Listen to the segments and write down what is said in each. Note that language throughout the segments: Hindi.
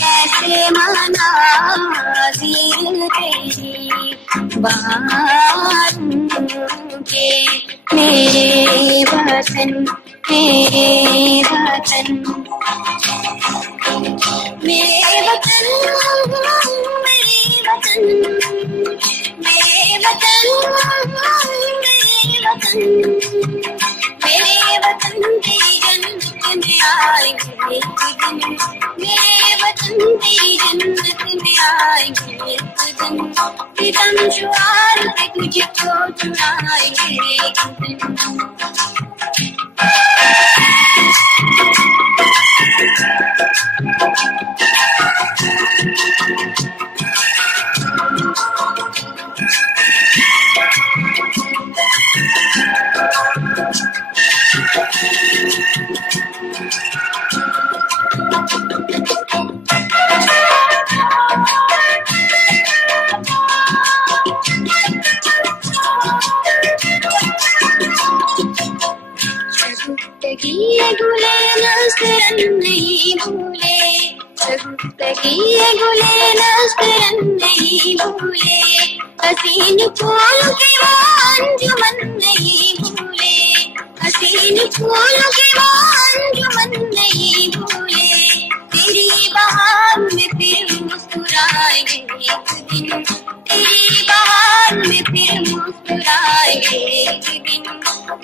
कैसे मनाज़िर तेरी बहारों के मेरे वतन मेरे वतन मेरे वतन मेरे वतन मेरे वतन मेरे वतन तेरी जन्नत में आएंगे एक दिन मेरे वतन तेरी जन्नत में आएंगे एक दिन फिर जुआर पे तुझको चुराएंगे एक दिन गुले नस्रन नहीं भूले गुले नस्रन नहीं भूले हसीन फूल के वो अंजुमन नहीं भूले हसीन फूल के वो अंजुमन नहीं भूले तेरी बहार में फिर मुस्कुराएंगे एक दिन तेरी बहार में फिर मुस्कुराएंगे एक दिन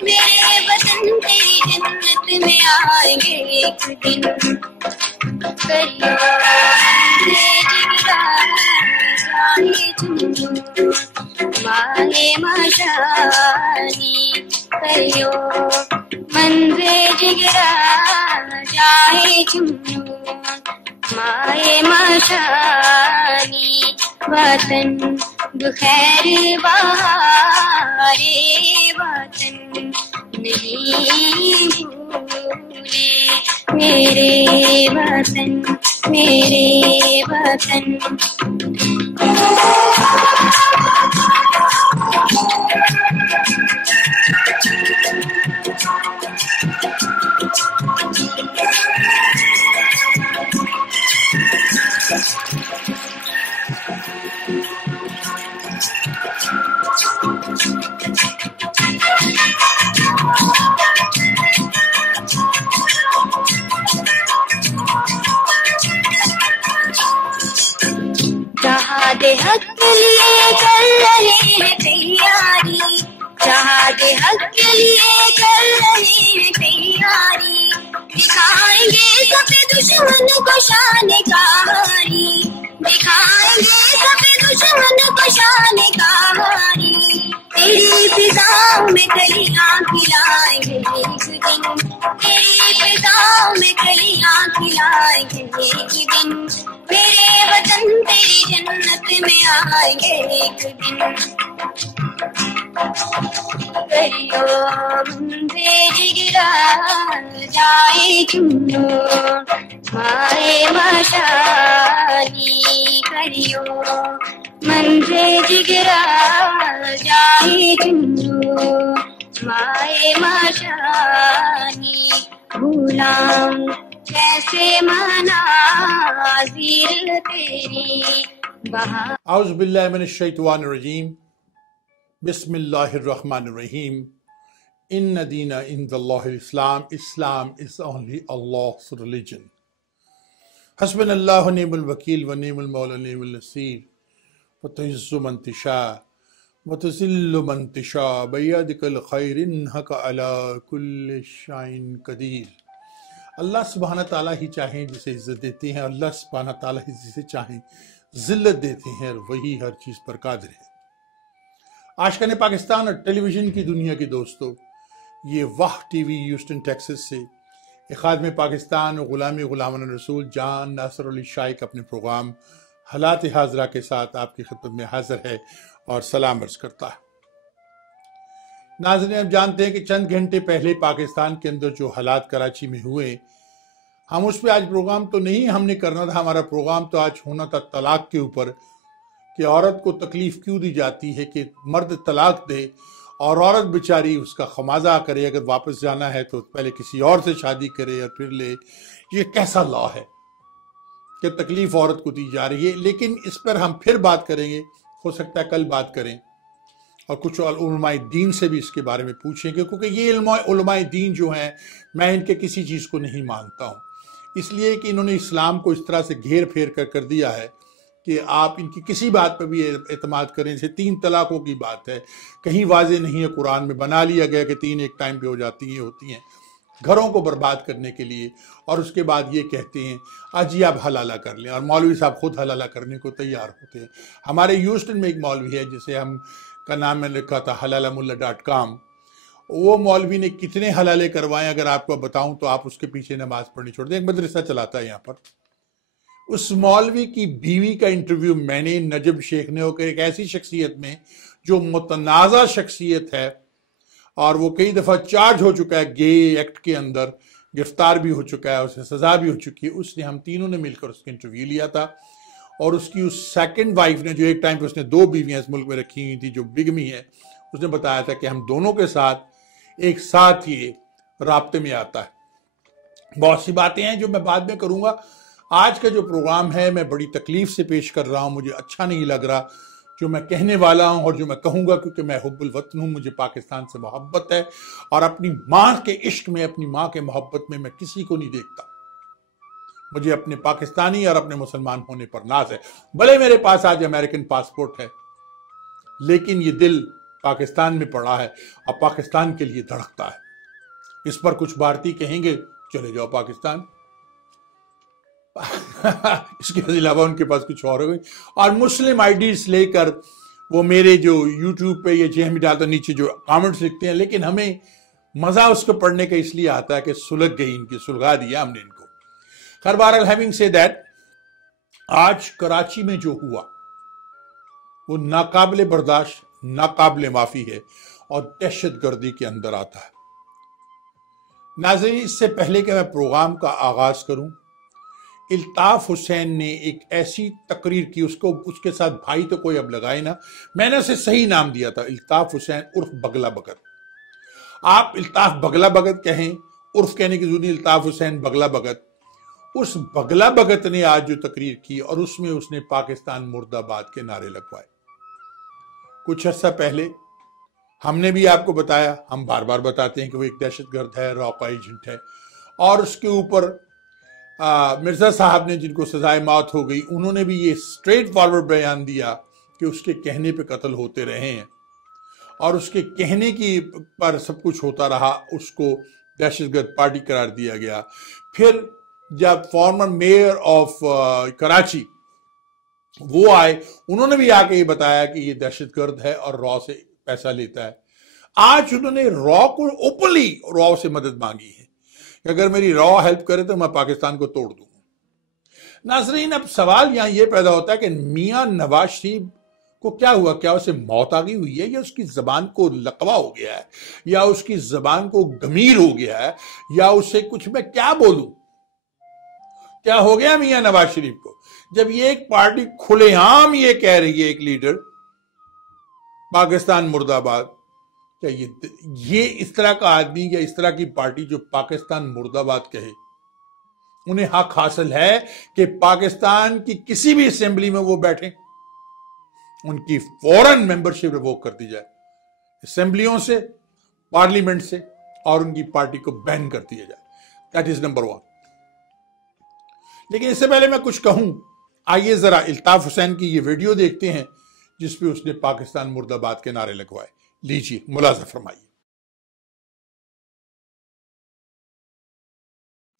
मेरे वतन तेरी जन्नत में आएंगे एक दिन करियो माले मशानी करियो मंज़े जिगरा जाए चुन्नू माए मशानी वतन बखैर बहारे वतन नहीं भूले मेरे वतन मेरे वतन जहादे हक के लिए कर रहे हैं तैयारी जहादे हक के लिए कर रहे हैं तैयारी दिखाएंगे सबे दुश्मन को शान कहानी दिखाएंगे सबे दुश्मन को शान कहानी तेरी फिजाओं में कलियां खिलाएंगे एक दिन तेरी फिजाओं में कलियां खिलाएंगे एक दिन मेरे वतन तेरी जन्नत में आएंगे एक दिन करियो तेरी गिरा जाए चुन्नू माए मशानी करियो मंज़े जिगरा जाए चुन्नू माए मशानी गुलाम कैसे मनाज़िर तेरी बहार औज़ु बिल्लाहि मिनश शैतानिर रजीम बिस्मिल्लाहिर रहमानिर रहीम इन्ना दीना इंदल्लाहिल इस्लाम Islam is only Allah's religion हस्बुनल्लाहु व निअमल वकील व निअमल मौला व निअमल नसीर व तुइज़्ज़ु मन तशा व तुज़िल्लु मन तशा बियदिकल खैर इन्नका अला कुल्लि शैइन कदीर अल्लाह सुब्हान ताला ही चाहें जिसे इज्जत देते हैं अल्लाह सुब्हान ताला ही जिसे चाहें जिल्लत देते हैं और वही हर चीज़ पर कादिर है। आशिकाने पाकिस्तान और टेलीविज़न की दुनिया के दोस्तों, ये वाह टीवी ह्यूस्टन टेक्सास से खादिम पाकिस्तान और गुलामी गुलामान रसूल जान नासिर अली शाइक अपने प्रोग्राम हालात हाजरा के साथ आपकी खिदमत में हाजिर है और सलाम अर्ज करता है। नाज़रीन, आप जानते हैं कि चंद घंटे पहले पाकिस्तान के अंदर जो हालात कराची में हुए, हम उस पर आज प्रोग्राम तो नहीं हमने करना था। हमारा प्रोग्राम तो आज होना था तलाक के ऊपर, कि औरत को तकलीफ क्यों दी जाती है कि मर्द तलाक दे और औरत बेचारी उसका खमाजा करे, अगर वापस जाना है तो पहले किसी और से शादी करे और फिर ले। ये कैसा लॉ है कि तकलीफ औरत को दी जा रही है। लेकिन इस पर हम फिर बात करेंगे, हो सकता है कल बात करें और कुछ उलमाए दीन से भी इसके बारे में पूछेंगे, क्योंकि ये उलमाए दीन जो हैं, मैं इनके किसी चीज़ को नहीं मानता हूँ, इसलिए कि इन्होंने इस्लाम को इस तरह से घेर फेर कर दिया है कि आप इनकी किसी बात पर भी एतमाद करें। जैसे 3 तलाकों की बात है, कहीं वाजे नहीं है, कुरान में बना लिया गया कि 3 एक टाइम पे हो जाती हैं, होती हैं घरों को बर्बाद करने के लिए। और उसके बाद ये कहते हैं अजी आप हलाला कर लें, और मौलवी साहब खुद हलाला करने को तैयार होते हैं। हमारे ह्यूस्टन में एक मौलवी है जिसे हम का नाम मैंने लिखा था halalamulla.com। वो मौलवी ने कितने हलाले करवाए अगर आपको बताऊं तो आप उसके पीछे नमाज पढ़नी छोड़ दें। एक मदरसा चलाता है यहाँ पर। उस मौलवी की बीवी का इंटरव्यू मैंने नजब शेख ने होकर, एक ऐसी शख्सियत में जो मुतनाज़ा शख्सियत है और वो कई दफ़ा चार्ज हो चुका है गे एक्ट के अंदर, गिरफ्तार भी हो चुका है, उसे सजा भी हो चुकी है। उसने, हम तीनों ने मिलकर उसका इंटरव्यू लिया था। और उसकी उस सेकंड वाइफ ने, जो एक टाइम पे उसने 2 बीवियां इस मुल्क में रखी हुई थी, जो बिगमी है, उसने बताया था कि हम दोनों के साथ एक साथ ये राब्ते में आता है। बहुत सी बातें हैं जो मैं बाद में करूंगा। आज का जो प्रोग्राम है मैं बड़ी तकलीफ से पेश कर रहा हूं, मुझे अच्छा नहीं लग रहा जो मैं कहने वाला हूं और जो मैं कहूंगा, क्योंकि मैं हुब्बुल वतन हूं, मुझे पाकिस्तान से मोहब्बत है और अपनी माँ के इश्क में, अपनी माँ के मोहब्बत में मैं किसी को नहीं देखता। मुझे अपने पाकिस्तानी और अपने मुसलमान होने पर नाज है। भले मेरे पास आज अमेरिकन पासपोर्ट है, लेकिन ये दिल पाकिस्तान में पड़ा है और पाकिस्तान के लिए धड़कता है। इस पर कुछ भारतीय कहेंगे चले जाओ पाकिस्तान इसके अलावा उनके पास कुछ और हो गई। और मुस्लिम आईडीज लेकर वो मेरे जो यूट्यूब पे ये जेहमी डालता, नीचे जो कमेंट्स लिखते हैं, लेकिन हमें मजा उसको पढ़ने का इसलिए आता है कि सुलग गई इनकी, सुलगा दिया हमने इनको। खैर बहरहाल, हैविंग से दैट, आज कराची में जो हुआ वो नाकाबिले बर्दाश्त, नाकाबिले माफी है और दहशत गर्दी के अंदर आता है। नाज़रीन, इससे पहले कि मैं प्रोग्राम का आगाज करूं, इल्ताफ हुसैन ने एक ऐसी तकरीर की, उसको उसके साथ भाई तो कोई अब लगाए ना, मैंने उसे सही नाम दिया था, इल्ताफ हुसैन उर्फ बगला भगत। आप इल्ताफ बगला भगत कहें, उर्फ कहने की जरूरत नहीं, इल्ताफ हुसैन बगला भगत। उस बगला भगत ने आज जो तकरीर की और उसमें उसने पाकिस्तान मुर्दाबाद के नारे लगवाए। कुछ अर्सा पहले हमने भी आपको बताया, हम बार बार बताते हैं कि वो एक दहशतगर्द है, रॉका एजेंट है। और उसके ऊपर मिर्जा साहब ने, जिनको सजाए मौत हो गई, उन्होंने भी ये स्ट्रेट फॉरवर्ड बयान दिया कि उसके कहने पे कत्ल होते रहे हैं और उसके कहने की पर सब कुछ होता रहा, उसको दहशतगर्द पार्टी करार दिया गया। फिर जब फॉर्मर मेयर ऑफ कराची वो आए, उन्होंने भी आके ये बताया कि ये दहशतगर्द है और रॉ से पैसा लेता है। आज उन्होंने रॉ को ओपनली रॉ से मदद मांगी है कि अगर मेरी रॉ हेल्प करे तो मैं पाकिस्तान को तोड़ दूंगा। नाज़रीन, अब सवाल यहां यह पैदा होता है कि मियां नवाज शरीफ को क्या हुआ? क्या उसे मौत आ गई हुई है, या उसकी जबान को लकवा हो गया है, या उसकी जबान को गमीर हो गया है, या उसे कुछ, मैं क्या बोलूं, क्या हो गया मियां नवाज शरीफ को? जब ये एक पार्टी खुलेआम ये कह रही है, एक लीडर, पाकिस्तान मुर्दाबाद, क्या ये इस तरह का आदमी या इस तरह की पार्टी जो पाकिस्तान मुर्दाबाद कहे, उन्हें हक हासिल है कि पाकिस्तान की किसी भी असेंबली में वो बैठे, उनकी फौरन मेंबरशिप रिवोक कर दी जाए असेंबलियों से, पार्लियामेंट से, और उनकी पार्टी को बैन कर दिया जाए। That is number 1। लेकिन इससे पहले मैं कुछ कहूं, आइए जरा इल्ताफ हुसैन की ये वीडियो देखते हैं जिसपे उसने पाकिस्तान मुर्दाबाद के नारे लगवाए। लीजिए, मुलाजा फरमाइए।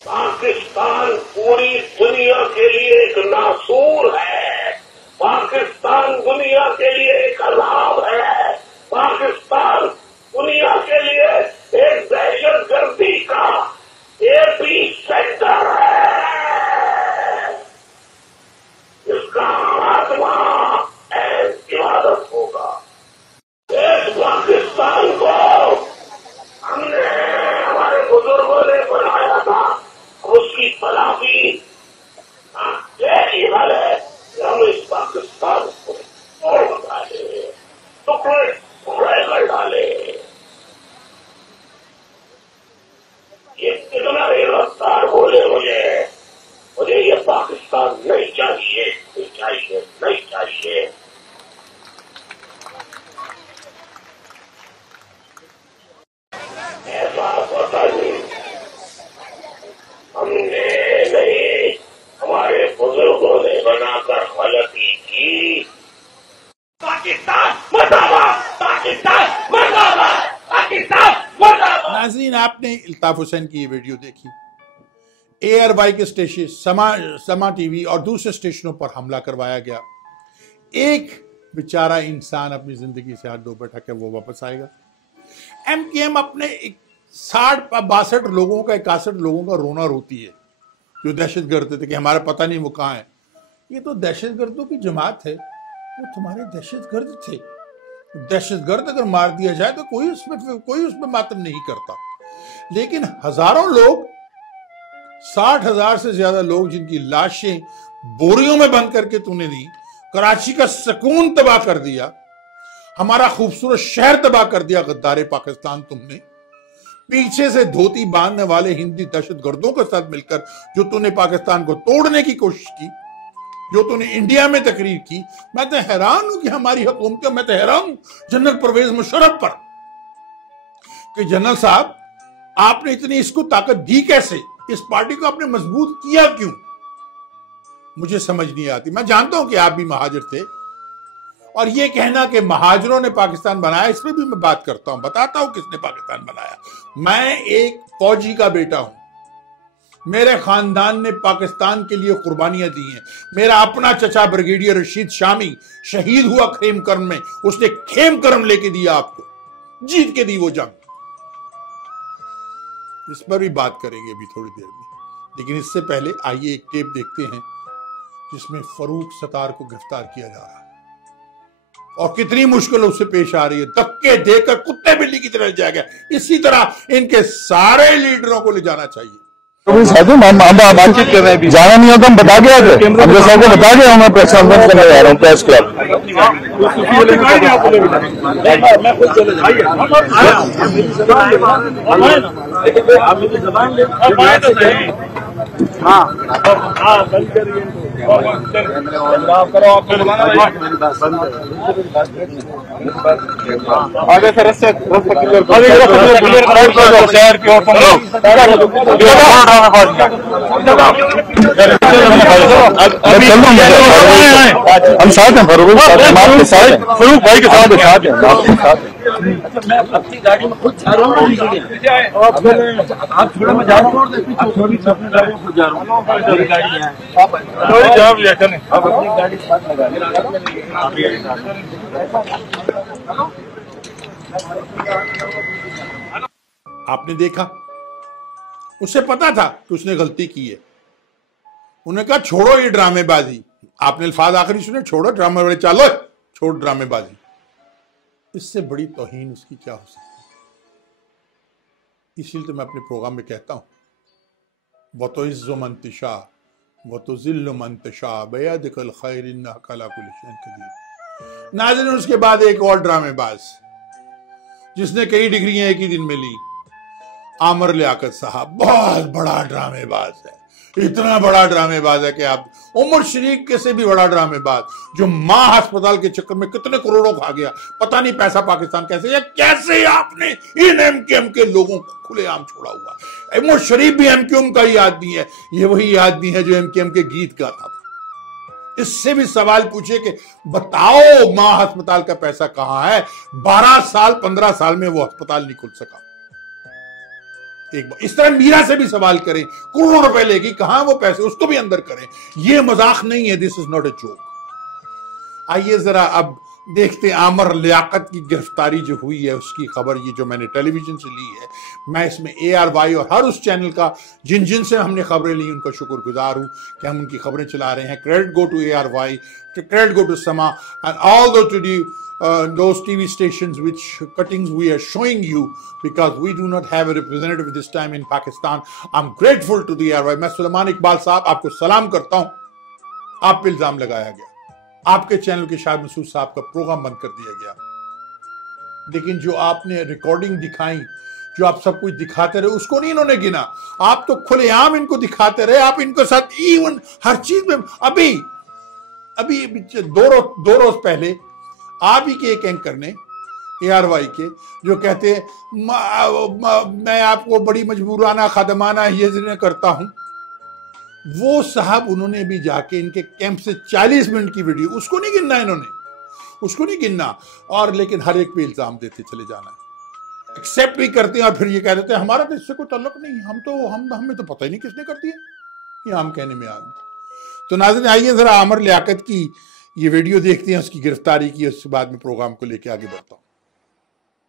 पाकिस्तान पूरी दुनिया के लिए एक नासूर है, पाकिस्तान दुनिया के लिए एक अलाव है, पाकिस्तान दुनिया के लिए एक दहशतगर्दी का एपी सेंटर है, इसका आत्मा इबादत होगा। इस पाकिस्तान को हमने, हमारे बुजुर्गों ने बनाया था, उसकी तलाफी यही हाल है कि हम इस पाकिस्तान को तोड़ डाले, टुकड़े टुकड़े कर डाले। ये कितना रफ्तार बोले मुझे ये पाकिस्तान नहीं चाहिए, नहीं चाहिए, नहीं चाहिए। ऐसा पता नहीं, हमने नहीं, हमारे बुजुर्गों ने बनाकर गलती की। पाकिस्तान मुर्दाबाद, पाकिस्तान मुर्दाबाद, पाकिस्तान मुर्दाबाद। नाज़रीन, आपने इल्ताफ हुसैन की ये वीडियो देखी। ARY के स्टेशन समा टीवी और दूसरे स्टेशनों पर हमला करवाया गया। एक बेचारा इंसान अपनी जिंदगी से हाथ धो बैठा कि वो वापस आएगा। MKM अपने 60-62 लोगों का 61 लोगों का रोना रोती है जो दहशतगर्द थे कि हमारा पता नहीं वो कहाँ है। ये तो दहशतगर्दों की जमात है, वो तुम्हारे दहशतगर्द थे। दहशतगर्द अगर मार दिया जाए तो कोई उसमें मातम नहीं करता, लेकिन हजारों लोग, 60,000 से ज्यादा लोग जिनकी लाशें बोरियों में बंद करके तूने दी, कराची का सुकून तबाह कर दिया, हमारा खूबसूरत शहर तबाह कर दिया। गद्दारे पाकिस्तान, तुमने पीछे से धोती बांधने वाले हिंदी दहशतगर्दों के साथ मिलकर जो तूने पाकिस्तान को तोड़ने की कोशिश की, जो तूने इंडिया में तकरीर की, मैं तो हैरान हूं कि हमारी हुकूमत, मैं तो हैरान हूं जनरल परवेज मुशर्रफ पर कि जनरल साहब आपने इतनी इसको ताकत दी कैसे, इस पार्टी को आपने मजबूत किया क्यों, मुझे समझ नहीं आती। मैं जानता हूं कि आप भी महाजिर थे, और ये कहना कि महाजिरों ने पाकिस्तान बनाया, इस पर भी मैं बात करता हूं, बताता हूं किसने पाकिस्तान बनाया। मैं एक फौजी का बेटा हूं, मेरे खानदान ने पाकिस्तान के लिए कुर्बानियां दी हैं। मेरा अपना चचा ब्रिगेडियर रशीद शामी शहीद हुआ खेमकरम में, उसने खेमकरम लेके दिया आपको, जीत के दी वो जंग। इस पर भी बात करेंगे अभी थोड़ी देर में, लेकिन इससे पहले आइए एक टेप देखते हैं जिसमें फरूक सतार को गिरफ्तार किया जा रहा है और कितनी मुश्किलों से पेश आ रही है। धक्के देकर कुत्ते बिल्ली की तरह जाएगा। इसी तरह इनके सारे लीडरों को ले जाना चाहिए। हम बातचीत कर रहे हैं, जाना नहीं होता हम बता गया थे, हमने सबको बता दिया, मैं प्रेस कॉन्फ्रेंस करने जा रहा हूँ, प्रेस क्लब। आगे से रस्ते शहर की हम साथ हैं, फरूक भाई के साथ हैं। मैं अपनी गाड़ी में खुद जा रहा हूँ, आप थोड़ा मैं जा रहा हूँ, आप थोड़ी अपनी गाड़ी में खुद जा रहा हूँ, गाड़ी है आप अपनी गाड़ी साथ लगा आपने देखा, उसे पता था कि उसने गलती की है। उन्होंने कहा छोड़ो ये ड्रामेबाजी, आपने अल्फाज आखिरी सुने, छोड़ो ड्रामे वाले, चलो छोड़ ड्रामेबाजी। इससे बड़ी तौहीन उसकी क्या हो सकती है। इसीलिए तो मैं अपने प्रोग्राम में कहता हूं, वो तो इज़्ज़ु मन तशा वो तो ज़िल्लु मन तशा बियदिकल खैर इन्नका अला कुल्लि शैइन क़दीर। नाज़रीन, उसके बाद एक और ड्रामेबाज जिसने कई डिग्रियां एक ही दिन में ली, आमर लियाकत साहब, बहुत बड़ा ड्रामेबाज है। इतना बड़ा ड्रामेबाज है कि आप उमर शरीफ के से भी बड़ा ड्रामेबाज, जो मां अस्पताल के चक्कर में कितने करोड़ों खा गया, पता नहीं पैसा पाकिस्तान कैसे, या कैसे आपने इन MKM के लोगों को खुलेआम छोड़ा हुआ। उमर शरीफ भी MKM का ही आदमी है, ये वही आदमी है जो MKM के गीत गाता था। इससे भी सवाल पूछे कि बताओ मां अस्पताल का पैसा कहां है। 12 साल 15 साल में वो अस्पताल नहीं खुल सका। एक बार इस तरह मीरा से भी सवाल करें, करोड़ों रुपए लेगी, कहां वो पैसे, उसको भी अंदर करें। ये मजाक नहीं है, this is not a joke. आइए जरा अब देखते आमिर लियाकत की गिरफ्तारी जो हुई है उसकी खबर, ये जो मैंने टेलीविजन से ली है, मैं इसमें ARY और हर उस चैनल का जिन जिन से हमने खबरें ली उनका शुक्रगुजार हूं कि हम उनकी खबरें चला रहे हैं। Credit go to ARY, credit go to Samaa and all those TV stations which cuttings we are showing you, because we do not have a representative this time in Pakistan. I'm grateful to the ARY. मैं सुलेमान इकबाल साहब आपको सलाम करता हूं। आप पे इल्जाम लगाया गया, आपके चैनल के शाहिद मसूद साहब का प्रोग्राम बंद कर दिया गया, लेकिन जो आपने रिकॉर्डिंग दिखाई, जो आप सब कुछ दिखाते रहे, उसको नहीं इन्होंने गिना। आप तो खुलेआम इनको दिखाते रहे, आप इनको साथ इवन हर चीज में। अभी दो रोज पहले आप ही के एक एंकर ने ARY के जो कहते मैं आपको बड़ी मजबूराना खदमाना ये करता हूं, वो साहब उन्होंने भी जाके इनके कैंप से 40 मिनट की वीडियो, उसको नहीं गिनना इन्होंने, उसको नहीं गिनना। और लेकिन हर एक पे इल्जाम देते चले जाना, एक्सेप्ट भी करते हैं और फिर ये कह देते हैं हमारा तो इससे कोई ताल्लुक नहीं, हमें तो पता ही नहीं किसने कर दिया। ये हम कहने में आ गए। तो नाज़रीन आइए जरा आमिर लियाकत की ये वीडियो देखते हैं, उसकी गिरफ्तारी की, उसके बाद में प्रोग्राम को लेके आगे बढ़ता हूं।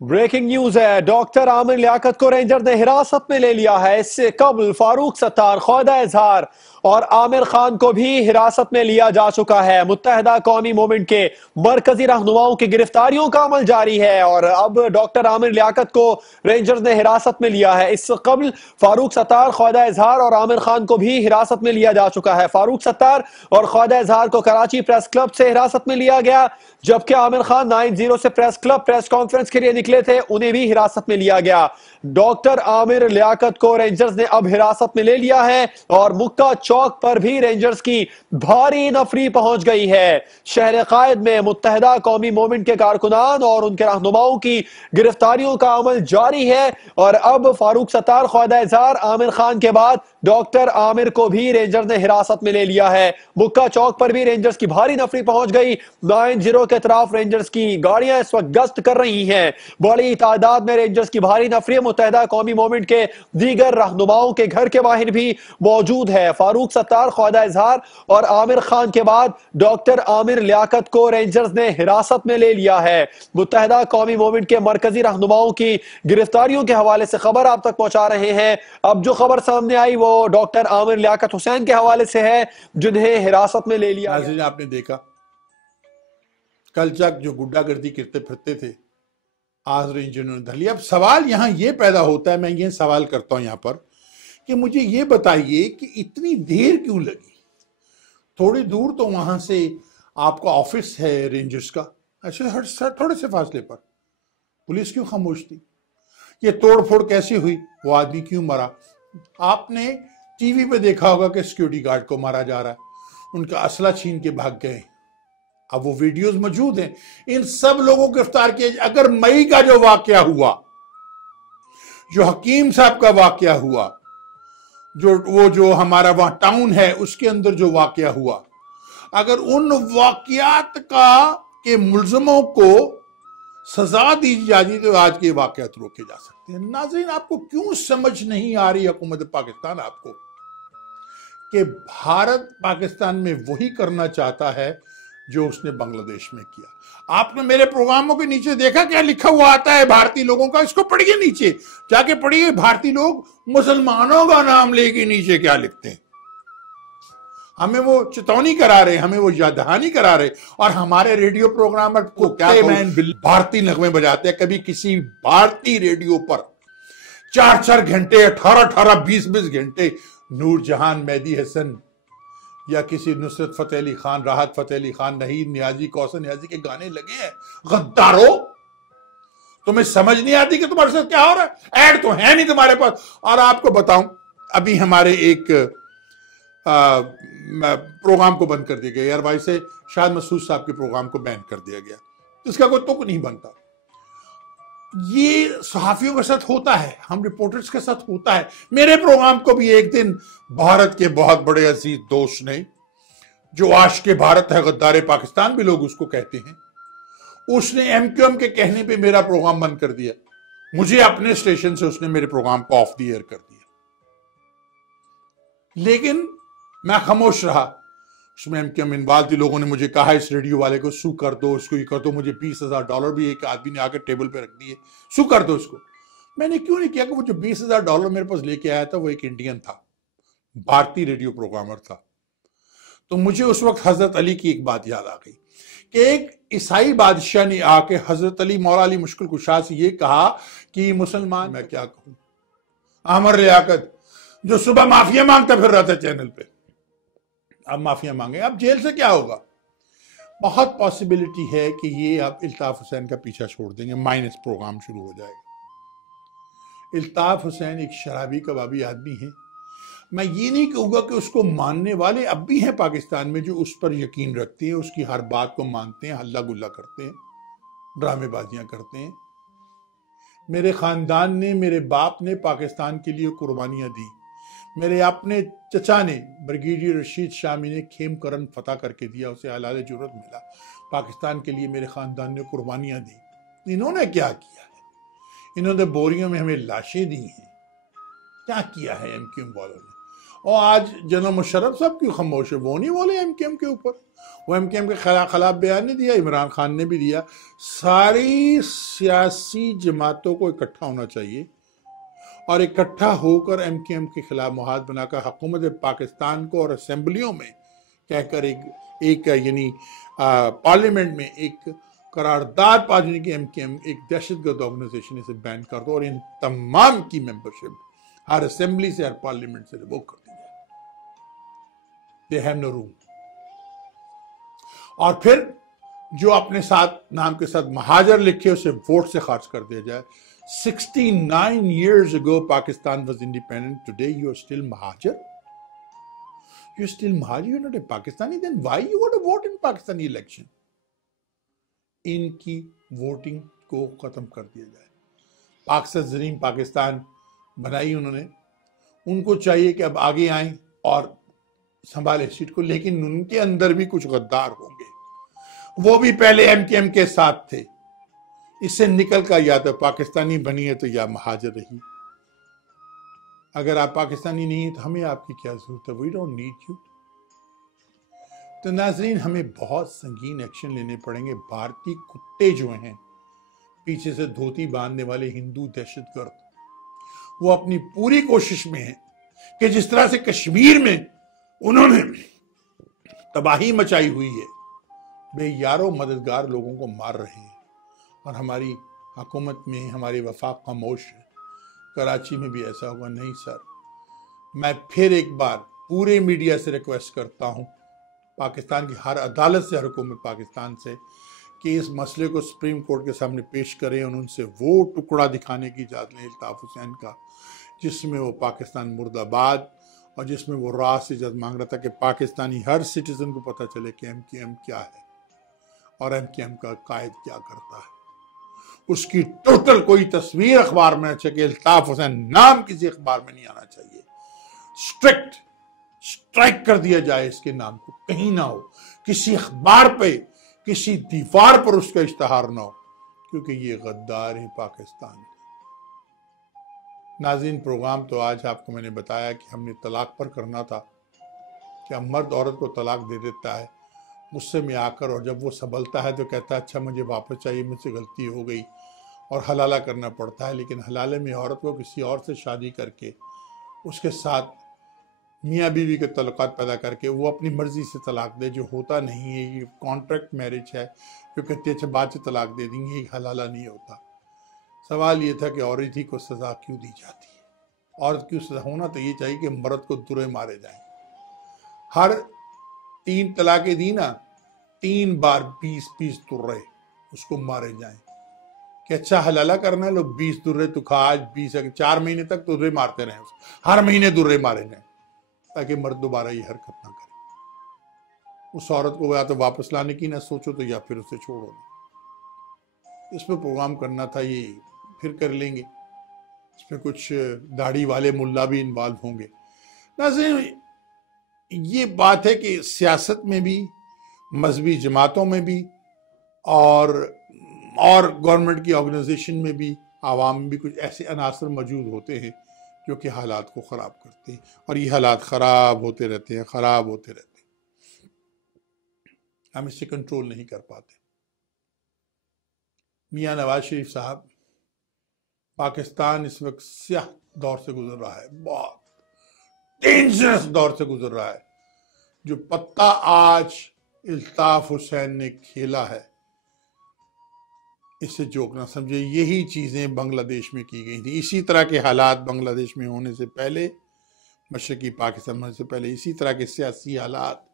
ब्रेकिंग न्यूज है, डॉक्टर आमिर लियाकत को रेंजर ने हिरासत में ले लिया है। इससे कबल फारूक सत्तार, ख्वाजा इजहार और आमिर खान को भी हिरासत में लिया जा चुका है। मुत्तहदा कौमी मूवमेंट के मरकजी रहनुमाओं की गिरफ्तारियों का अमल जारी है और अब डॉक्टर आमिर लियाकत को रेंजर्स ने हिरासत में लिया है। इससे कबल फारूक सत्तार, ख्वाजा इजहार और आमिर खान को भी हिरासत में लिया जा चुका है। फारूक सत्तार और ख्वाजा इजहार को कराची प्रेस क्लब से हिरासत में लिया गया, जबकि आमिर खान 90 से प्रेस क्लब प्रेस कॉन्फ्रेंस के लिए निकले थे, उन्हें भी हिरासत में लिया गया। डॉक्टर आमिर लियाकत को रेंजर्स ने अब हिरासत में ले लिया है और मुक्का चौक पर भी रेंजर्स की भारी नफरी पहुंच गई है। शहर कायद में मुत्तहदा कौमी मूवमेंट के कारकुनान और उनके रहनुमाओं की गिरफ्तारियों का अमल जारी है और अब फारूक सत्तार, ख्वाजा इजहार, आमिर खान के बाद डॉक्टर आमिर को भी रेंजर्स ने हिरासत में ले लिया है। मुक्का चौक पर भी रेंजर्स की भारी नफरी पहुंच गई। 90 के तरफ रेंजर्स की गाड़ियां इस वक्त गश्त कर रही हैं। बड़ी तादाद में रेंजर्स की भारी नफरी मुत्तहदा कौमी मूवमेंट के दीगर रहनुमाओं के घर के बाहर भी मौजूद है। फारूक सत्तार, ख्वाजा इजहार और आमिर खान के बाद डॉक्टर आमिर लियाकत को रेंजर्स ने हिरासत में ले लिया है। मुत्तहदा कौमी मूवमेंट के मरकजी रहनुमाओं की गिरफ्तारियों के हवाले से खबर आप तक पहुंचा रहे हैं। अब जो खबर सामने आई वो डॉक्टर आमिर लियाकत हुसैन के हवाले से है, जिन्हें हिरासत में ले लिया। आपने देखा कल तक जो गुंडागर्दी करते फिरते थे, आज रेंजर ने धर लिया। अब सवाल यहां ये पैदा होता है, मैं ये सवाल करता हूं यहां पर कि मुझे ये बताइए कि इतनी देर क्यों लगी? थोड़ी दूर तो वहां से आपका ऑफिस है रेंजर्स का, ऐसे थोड़े से फासले पर पुलिस क्यों खामोश थी? ये तोड़फोड़ कैसे हुई? वो आदमी क्यों मरा? आपने टीवी पे देखा होगा कि सिक्योरिटी गार्ड को मारा जा रहा है, उनका असला छीन के भाग गए। अब वो वीडियोस मौजूद हैं, इन सब लोगों को गिरफ्तार किया। अगर मई का जो वाकया हुआ, जो हकीम साहब का वाकया हुआ, जो हमारा वहां टाउन है उसके अंदर जो वाकया हुआ, अगर उन वाकयात के मुलजमों को सजा दी जाती तो आज के वाकयात रोके जा सकते हैं। नाज़रीन, आपको क्यों समझ नहीं आ रही हुकूमत पाकिस्तान आपको कि भारत पाकिस्तान में वही करना चाहता है जो उसने बांग्लादेश में किया। आपने मेरे प्रोग्रामों के नीचे देखा क्या लिखा हुआ आता है भारतीय लोगों का? इसको पढ़िए, नीचे जाके पढ़िए। भारतीय लोग मुसलमानों का नाम लेके नीचे क्या लिखते हैं। हमें वो चेतावनी करा रहे, हमें वो याद दहानी करा रहे, और हमारे रेडियो प्रोग्रामर को क्या भारतीय नगमे बजाते हैं। कभी किसी भारतीय रेडियो पर 4-4 घंटे, 18-18, 20-20 घंटे नूरजहान, मेहदी हसन या किसी नुसरत फतेह अली खान, राहत फतेह अली खान, नहीद नियाजी, कौसर नियाजी के गाने लगे हैं। गद्दारो, तुम्हें समझ नहीं आती कि तुम्हारे साथ क्या हो रहा है? ऐड तो है नहीं तुम्हारे पास। और आपको बताऊं, अभी हमारे एक प्रोग्राम को बंद कर दिया गया यार भाई से, शाहिद मसूद साहब के प्रोग्राम को बैन कर दिया गया। इसका कोई तुक नहीं बनता। ये सहाफियों के साथ होता है, हम रिपोर्टर्स के साथ होता है। मेरे प्रोग्राम को भी एक दिन भारत के बहुत बड़े अजीज दोस्त ने, जो आशिक़े भारत है, गद्दारे पाकिस्तान भी लोग उसको कहते हैं, उसने MQM के कहने पे मेरा प्रोग्राम बंद कर दिया। मुझे अपने स्टेशन से उसने मेरे प्रोग्राम को ऑफ द एयर कर दिया, लेकिन मैं खामोश रहा। उसमें MKM इन्वॉल्व थी। लोगों ने मुझे कहा इस रेडियो वाले को सू कर दो, उसको ये कर दो। मुझे $20,000 भी एक आदमी ने आकर टेबल पे रख दिए, सू कर दो उसको। मैंने क्यों नहीं किया कि वो जो $20,000 मेरे पास लेके आया था वो एक इंडियन था, भारतीय रेडियो प्रोग्रामर था। तो मुझे उस वक्त हजरत अली की एक बात याद आ गई कि एक ईसाई बादशाह ने आके हजरत अली, मौला अली मुश्किल कुशा से ये कहा कि मुसलमान, मैं क्या कहूं, आमर लियाकत जो सुबह माफिया मांगता फिर रहा था चैनल पे, अब माफिया मांगे, अब जेल से क्या होगा। बहुत पॉसिबिलिटी है कि ये अब इल्ताफ हुसैन का पीछा छोड़ देंगे, माइनस प्रोग्राम शुरू हो जाएगा। इल्ताफ हुसैन एक शराबी कबाबी आदमी है। मैं ये नहीं कहूँगा कि उसको मानने वाले अब भी हैं पाकिस्तान में जो उस पर यकीन रखते हैं, उसकी हर बात को मानते हैं, हल्ला गुल्ला करते हैं, ड्रामेबाजियां करते हैं। मेरे खानदान ने, मेरे बाप ने पाकिस्तान के लिए कुर्बानियां दी। मेरे अपने चचा ने, ब्रिगेडियर रशीद शामी ने खेमकरन फतह करके दिया, उसे हलाल जुर्रत मिला। पाकिस्तान के लिए मेरे खानदान ने कुर्बानियां दी। इन्होंने क्या किया है? इन्होंने बोरियों में हमें लाशें दी हैं। क्या किया है MKM वालों ने? और आज जनरल मुशर्रफ साहब क्यों खामोश है? वो नहीं बोले MKM के ऊपर, वो MKM के खिलाफ बयान नहीं दिया, इमरान खान ने भी दिया। सारी सियासी जमातों को इकट्ठा होना चाहिए और इकट्ठा होकर MKM के खिलाफ मुहाद बनाकर हुकूमत पाकिस्तान को और असेंबलियों में कहकर एक यानी पार्लियामेंट में एक करारदाद पाने की MKM एक दहशतगर्द ऑर्गेनाइजेशन इसे बैन कर दो और इन तमाम की मेंबरशिप हर असेंबली से, हर पार्लियामेंट से रिवोक कर दी जाए। They have no room. और फिर जो अपने साथ नाम के साथ महाजर लिखे उसे वोट से खारिज कर दिया जाए। 69 years ago Pakistan was independent. Today you are still Mahajar. You're still Mahajar. You're not a Pakistani. Then why you want to vote in Pakistani election? इनकी वोटिंग को खत्म कर दिया जाए। पाक से ज़रीन पाकिस्तान बनाई उन्होंने, उनको चाहिए कि अब आगे आएं और संभाले सीट को, लेकिन उनके अंदर भी कुछ गद्दार होंगे। वो भी पहले MKM के साथ थे। इससे निकल कर या तो पाकिस्तानी बनी है तो या महाजर रही। अगर आप पाकिस्तानी नहीं है तो हमें आपकी क्या जरूरत है? We don't need you. तो नाजरीन, हमें बहुत संगीन एक्शन लेने पड़ेंगे। भारतीय कुत्ते जो हैं, पीछे से धोती बांधने वाले हिंदू दहशतगर्द, वो अपनी पूरी कोशिश में है कि जिस तरह से कश्मीर में उन्होंने तबाही मचाई हुई है, बेयारो मददगार लोगों को मार रहे हैं और हमारी हुकूमत में, हमारी वफाक खामोश है। कराची में भी ऐसा होगा? नहीं सर। मैं फिर एक बार पूरे मीडिया से रिक्वेस्ट करता हूं, पाकिस्तान की हर अदालत से, हर हुकूमत पाकिस्तान से, कि इस मसले को सुप्रीम कोर्ट के सामने पेश करें और उनसे वो टुकड़ा दिखाने की इजाज़त लें इल्ताफ हुसैन का, जिसमें वो पाकिस्तान मुर्दाबाद और जिसमें वो राज से इजाज़त मांग रहा था कि पाकिस्तानी हर सिटीजन को पता चले कि MKM क्या है और MKM का कायद क्या करता है। उसकी टोटल कोई तस्वीर अखबार में चाहिए, इल्ताफ हुसैन नाम किसी अखबार में नहीं आना चाहिए। स्ट्रिक्ट स्ट्राइक कर दिया जाए इसके नाम को, कहीं ना हो, किसी अखबार पे, किसी दीवार पर उसका इश्तहार ना हो, क्योंकि ये गद्दार है पाकिस्तान। नाज़रीन, प्रोग्राम तो आज आपको मैंने बताया कि हमने तलाक पर करना था, क्या मर्द औरत को तलाक दे देता है गुस्से में आकर, और जब वो संभलता है तो कहता है अच्छा मुझे वापस चाहिए, मुझसे गलती हो गई, और हलाला करना पड़ता है। लेकिन हलाले में औरत को किसी और से शादी करके उसके साथ मियाँ बीवी के तल्लुकात पैदा करके वो अपनी मर्जी से तलाक दे, जो होता नहीं है, ये कॉन्ट्रैक्ट मैरिज है, जो कहते हैं बाद से तलाक दे देंगे, ये हलाला नहीं होता। सवाल ये था कि औरत ही को सज़ा क्यों दी जाती है? औरत क्यों सज़ा? होना तो ये चाहिए कि मर्द को दुर्रे मारे जाएं। हर 3 तलाक़ें दी ना, 3 बार 20-20 दुर्रे उसको मारे जाएं कि अच्छा हलाला करना है, लोग 20 दुर्रे तो खा, आज 20 4 महीने तक दुर्रे मारते रहे, हर महीने दुर्रे मारे जाएं ताकि मर्द दोबारा ये हरकत ना करे। उस औरत को या तो वापस लाने की ना सोचो तो या फिर उसे छोड़ो नहीं। इस पर प्रोग्राम करना था, ये फिर कर लेंगे। इसमें कुछ दाढ़ी वाले मुल्ला भी इन्वॉल्व होंगे। नाज़रीन, ये बात है कि सियासत में भी, मजहबी जमातों में भी और गवर्नमेंट की ऑर्गेनाइजेशन में भी, आवाम में भी कुछ ऐसे अनासर मौजूद होते हैं जो कि हालात को ख़राब करते हैं, और ये हालात ख़राब होते रहते हैं, ख़राब होते रहते हैं। हम इसे कंट्रोल नहीं कर पाते। मियां नवाज शरीफ साहब, पाकिस्तान इस वक्त स्याह दौर से गुजर रहा है, बहुत डेंजरस दौर से गुजर रहा है। जो पत्ता आज इल्ताफ हुसैन ने खेला है, इससे जोक ना समझे। यही चीजें बांग्लादेश में की गई थी। इसी तरह के हालात बांग्लादेश में होने से पहले, मशरकी पाकिस्तान होने से पहले, इसी तरह के सियासी हालात,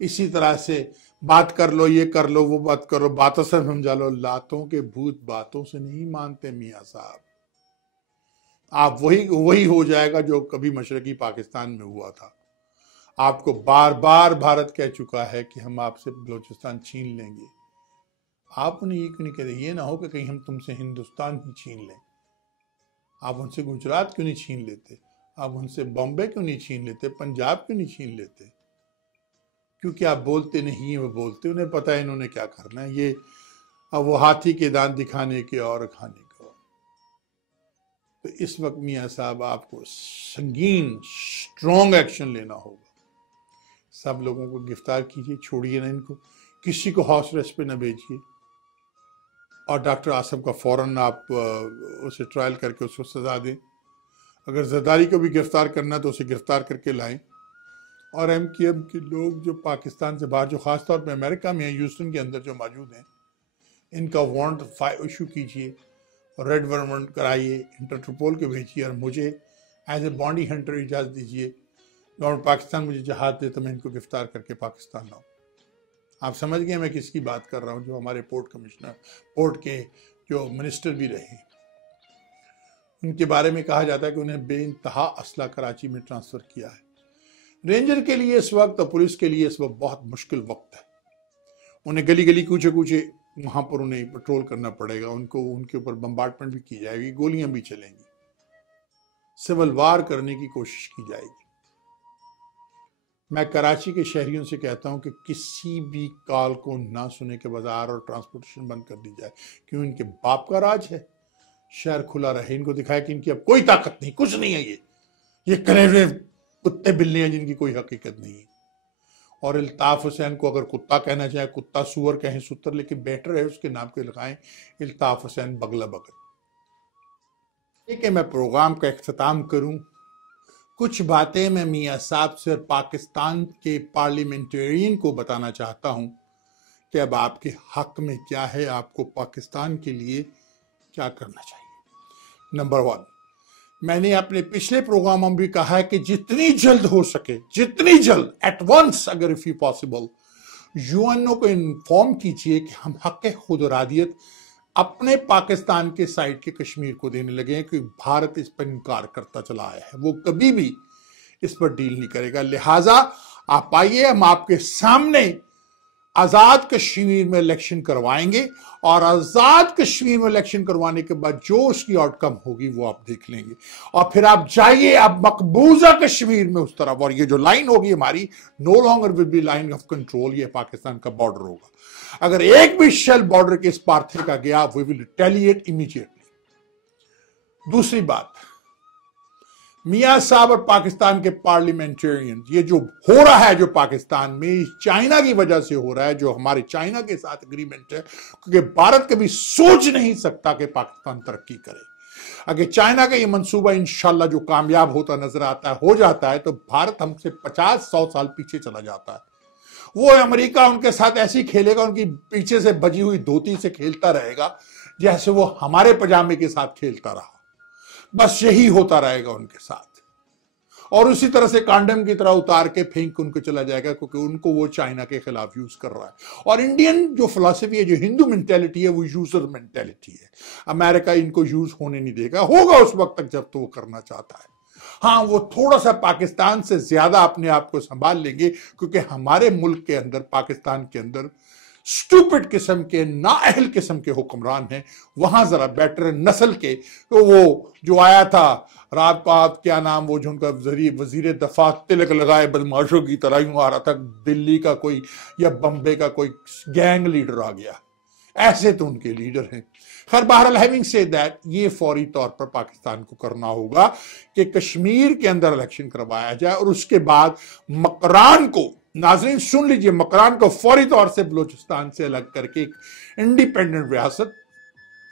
इसी तरह से बात कर लो, ये कर लो, वो बात करो, बातों से समझा लो। लातों के भूत बातों से नहीं मानते मियाँ साहब। आप वही हो जाएगा जो कभी मशरकी पाकिस्तान में हुआ था। आपको बार बार भारत कह चुका है कि हम आपसे बलूचिस्तान छीन लेंगे। आप उन्हें ये क्यों नहीं कहते? ये ना हो कि कहीं हम तुमसे हिंदुस्तान ही छीन लें। आप उनसे गुजरात क्यों नहीं छीन लेते? आप उनसे बॉम्बे क्यों नहीं छीन लेते? पंजाब क्यों नहीं छीन लेते? क्योंकि आप बोलते नहीं है, वो बोलते, उन्हें पता है इन्होंने क्या करना है। ये अब वो हाथी के दांत दिखाने के और खाने के। तो इस वक्त मियाँ साहब आपको संगीन स्ट्रॉन्ग एक्शन लेना होगा। सब लोगों को गिरफ्तार कीजिए, छोड़िए ना इनको, किसी को हाउस अरेस्ट पे न भेजिए। और डॉक्टर आसिम का फौरन आप उसे ट्रायल करके उसको सजा दें। अगर जरदारी को भी गिरफ्तार करना है तो उसे गिरफ्तार करके लाएं। और MKM के लोग जो पाकिस्तान से बाहर, जो खासतौर पर अमेरिका में, ह्यूस्टन के अंदर जो मौजूद हैं, इनका वारंट इशू कीजिए और रेड वारंट कराइए, इंटरपोल को भेजिए और मुझे एज ए बॉन्डी हंटर इजाज़त दीजिए। गवर्नमेंट पाकिस्तान मुझे जहाज दे तो मैं इनको गिरफ्तार करके पाकिस्तान लाऊँ। आप समझ गए मैं किसकी बात कर रहा हूँ? जो हमारे पोर्ट कमिश्नर, पोर्ट के जो मिनिस्टर भी रहे, उनके बारे में कहा जाता है कि उन्हें बेइंतहा असला कराची में ट्रांसफ़र किया है। रेंजर के लिए इस वक्त और पुलिस के लिए इस वक्त बहुत मुश्किल वक्त है। उन्हें गली गली कूचे कूचे वहां पर उन्हें पेट्रोल करना पड़ेगा। उनके ऊपर बम्बार्टमेंट भी की जाएगी, गोलियां भी चलेंगी, सिविल वार करने की कोशिश की जाएगी। मैं कराची के शहरियों से कहता हूं कि किसी भी कॉल को ना सुने के बाजार और ट्रांसपोर्टेशन बंद कर दी जाए। क्यों? इनके बाप का राज है। शहर खुला रहे, इनको दिखाया कि इनकी अब कोई ताकत नहीं, कुछ नहीं है। ये करे हुए कुत्ते बिल्ली हैं जिनकी कोई हकीकत नहीं है। और इल्ताफ हुसैन को अगर कुत्ता कहना चाहे, कुत्ता, सुअर कहें, सूत्र, लेकिन बेटर है उसके नाम के लगाएं इल्ताफ हुसैन बगला बगल। ठीक है, मैं प्रोग्राम का इख्तिताम करूं। कुछ बातें मैं मियाँ साहब से और पाकिस्तान के पार्लियामेंटेरियन को बताना चाहता हूं कि अब आपके हक में क्या है, आपको पाकिस्तान के लिए क्या करना चाहिए। नंबर 1, मैंने अपने पिछले प्रोग्राम में भी कहा है कि जितनी जल्द हो सके, जितनी जल्द, एट वंस अगर इफ यू पॉसिबल, यूएनओ को इन्फॉर्म कीजिए कि हम हक खुदरादियत अपने पाकिस्तान के साइड के कश्मीर को देने लगे हैं, क्योंकि भारत इस पर इनकार करता चला आया है। वो कभी भी इस पर डील नहीं करेगा। लिहाजा आप आइए, हम आपके सामने आजाद कश्मीर में इलेक्शन करवाएंगे और आजाद कश्मीर में इलेक्शन करवाने के बाद जो उसकी आउटकम होगी वो आप देख लेंगे। और फिर आप जाइए अब मकबूजा कश्मीर में उस तरफ, और ये जो लाइन होगी हमारी, no longer will be line of control, ये पाकिस्तान का बॉर्डर होगा। अगर एक भी शेल बॉर्डर के इस पार का गया, वी विल रिटेलिएट इमीडिएटली। दूसरी बात, मियाँ साहब और पाकिस्तान के पार्लियामेंटेरियन, ये जो हो रहा है जो पाकिस्तान में, चाइना की वजह से हो रहा है, जो हमारे चाइना के साथ एग्रीमेंट है, क्योंकि भारत कभी सोच नहीं सकता कि पाकिस्तान तरक्की करे। अगर चाइना का ये मंसूबा इंशाल्लाह जो कामयाब होता नजर आता है, हो जाता है, तो भारत हमसे 50-100 साल पीछे चला जाता है। वो अमेरिका उनके साथ ऐसी खेलेगा, उनकी पीछे से बजी हुई धोती से खेलता रहेगा जैसे वो हमारे पजामे के साथ खेलता रहा। बस यही होता रहेगा उनके साथ, और उसी तरह से कांडम की तरह उतार के फेंक उनको चला जाएगा, क्योंकि उनको वो चाइना के खिलाफ यूज कर रहा है। और इंडियन जो फिलॉसफी है, जो हिंदू मेंटेलिटी है, वो यूजर मेंटेलिटी है। अमेरिका इनको यूज होने नहीं देगा, होगा उस वक्त तक जब तो वो करना चाहता है। हाँ, वो थोड़ा सा पाकिस्तान से ज्यादा अपने आप को संभाल लेंगे, क्योंकि हमारे मुल्क के अंदर, पाकिस्तान के अंदर स्टूपिड किस्म के, नाअहल किस्म के हुक्मरान हैं। वहां जरा बेटर नस्ल के, तो वो जो आया था रात को, आप क्या नाम, वो जो उनका वजीर दफा तिलक लगाए बदमाशों की तरह यूं आ रहा था, दिल्ली का कोई या बम्बे का कोई गैंग लीडर आ गया, ऐसे तो उनके लीडर हैं। खैर, बहरहाल, हैविंग सेड दैट, ये फौरी तौर पर पाकिस्तान को करना होगा कि कश्मीर के अंदर इलेक्शन करवाया जाए और उसके बाद मकरान को नाजरीन सुन लीजिए, मकरान को फौरी तौर से बलूचिस्तान से अलग करके एक इंडिपेंडेंट रियासत,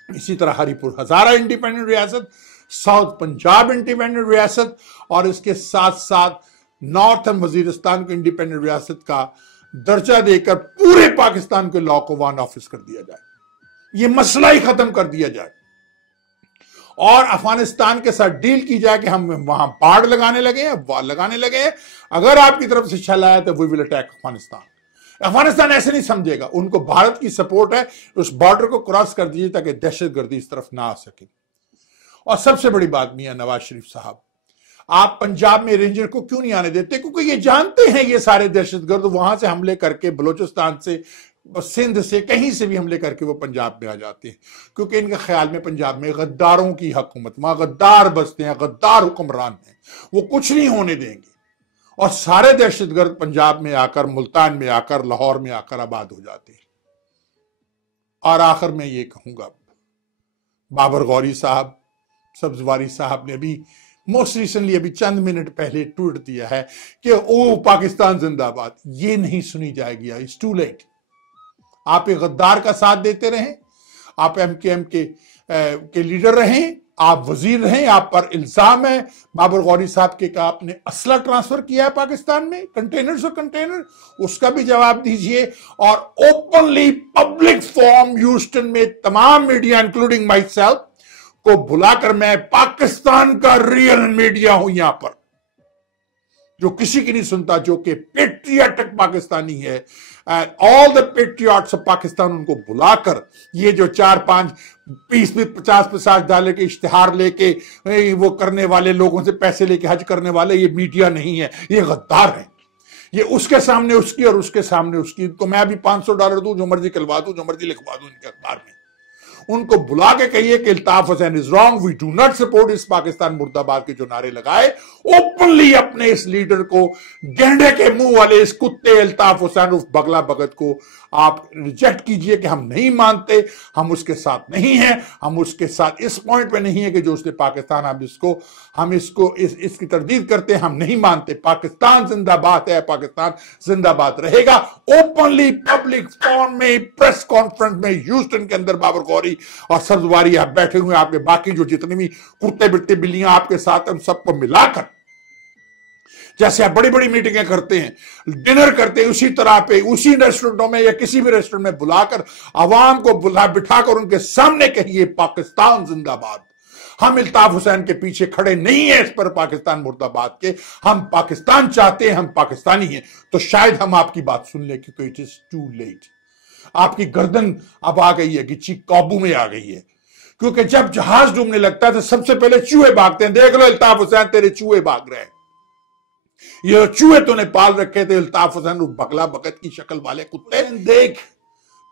इसी तरह हरीपुर हजारा इंडिपेंडेंट रियासत, साउथ पंजाब इंडिपेंडेंट रियासत, और इसके साथ साथ नॉर्थन वजीरिस्तान को इंडिपेंडेंट रियासत का दर्जा देकर पूरे पाकिस्तान को लॉ को वन ऑफिस कर दिया जाए, ये मसला ही खत्म कर दिया जाए, और अफगानिस्तान के साथ डील की जाए कि हम वहां बाढ़ लगाने लगे हैं, वार लगाने लगे हैं, अगर आपकी तरफ से छल आया तो we will attack Afghanistan. Afghanistan ऐसे नहीं समझेगा, उनको भारत की सपोर्ट है, उस बॉर्डर को क्रॉस कर दीजिए ताकि दहशतगर्दी इस तरफ ना आ सके। और सबसे बड़ी बात मियां नवाज शरीफ साहब, आप पंजाब में रेंजर को क्यों नहीं आने देते? क्योंकि ये जानते हैं ये सारे दहशतगर्द वहां से हमले करके, बलूचिस्तान से, सिंध से, कहीं से भी हमले करके वो पंजाब में आ जाते हैं, क्योंकि इनके ख्याल में पंजाब में गद्दारों की हुकूमत, वहां गद्दार बसते हैं, गद्दार हुक्मरान हैं, वो कुछ नहीं होने देंगे, और सारे दहशतगर्द पंजाब में आकर, मुल्तान में आकर, लाहौर में आकर आबाद हो जाते हैं। और आखिर में ये कहूंगा, बाबर गौरी साहब, सब्जवारी साहब ने भी मोस्ट रिसेंटली अभी चंद मिनट पहले ट्वीट दिया है कि ओ पाकिस्तान जिंदाबाद। ये नहीं सुनी जाएगी, इट्स टू लेट। आप एक गद्दार का साथ देते रहें, आप एमकेएम के लीडर रहें, आप वजीर रहें, आप पर इल्जाम है बाबर गौरी साहब के का आपने असला ट्रांसफर किया है पाकिस्तान में, कंटेनर्स और कंटेनर, उसका भी जवाब दीजिए। और ओपनली पब्लिक फॉर्म ह्यूस्टन में तमाम मीडिया इंक्लूडिंग माई सेल्फ को बुलाकर, मैं पाकिस्तान का रियल मीडिया हूं यहां पर, जो किसी की नहीं सुनता, जो कि पेट्रियाटिक पाकिस्तानी है, all the patriots of Pakistan, उनको बुलाकर ये जो 4-5 $50 डॉलर के इश्तिहार लेके वो करने वाले, लोगों से पैसे लेके हज करने वाले, ये मीडिया नहीं है, ये गद्दार है। ये उसके सामने उसकी और उसके सामने उसकी, तो मैं भी $500 दूं, जो मर्जी करवा दूं, जो मर्जी लिखवा दूं इनके अखबार में। उनको बुला के कहिए कि Altaf Hussain is wrong, we do not support इस पाकिस्तान मुर्दाबाद के जो नारे लगाए। ओपनली अपने इस लीडर को, गेंडे के मुंह वाले इस कुत्ते इल्ताफ हुसैन उर्फ बगला भगत को आप रिजेक्ट कीजिए कि हम नहीं मानते, हम उसके साथ नहीं हैं, हम उसके साथ इस पॉइंट पे नहीं है कि जो उसने पाकिस्तान, हम इसको इसकी तरदीद करते हैं, हम नहीं मानते। पाकिस्तान जिंदाबाद है, पाकिस्तान जिंदाबाद रहेगा। ओपनली पब्लिक फोरम में, प्रेस कॉन्फ्रेंस में ह्यूस्टन के अंदर बाबर गौरी और सब्जवारी आप बैठे हुए, आपके बाकी जो जितनी भी कुत्ते बिट्टे बिल्लियां आपके साथ, हम सबको मिलाकर, जैसे आप बड़ी बड़ी मीटिंगें करते हैं, डिनर करते हैं, उसी तरह पे उसी रेस्टोरेंटों में या किसी भी रेस्टोरेंट में बुलाकर आवाम को बिठाकर उनके सामने कहिए पाकिस्तान जिंदाबाद। हम इल्ताफ हुसैन के पीछे खड़े नहीं है इस पर पाकिस्तान मुर्दाबाद के, हम पाकिस्तान चाहते हैं, हम पाकिस्तानी हैं। तो शायद हम आपकी बात सुन ले, क्योंकि इट इज टू लेट। आपकी गर्दन अब आ गई है, गिच्ची काबू में आ गई है, क्योंकि जब जहाज डूबने लगता है तो सबसे पहले चूहे भागते हैं। देख लो इल्ताफ हुसैन, तेरे चूहे भाग रहे हैं, ये चूहे तूने पाल रखे थे, इल्ताफ हुसैन बगला बगत की शक्ल वाले कुत्ते। देख,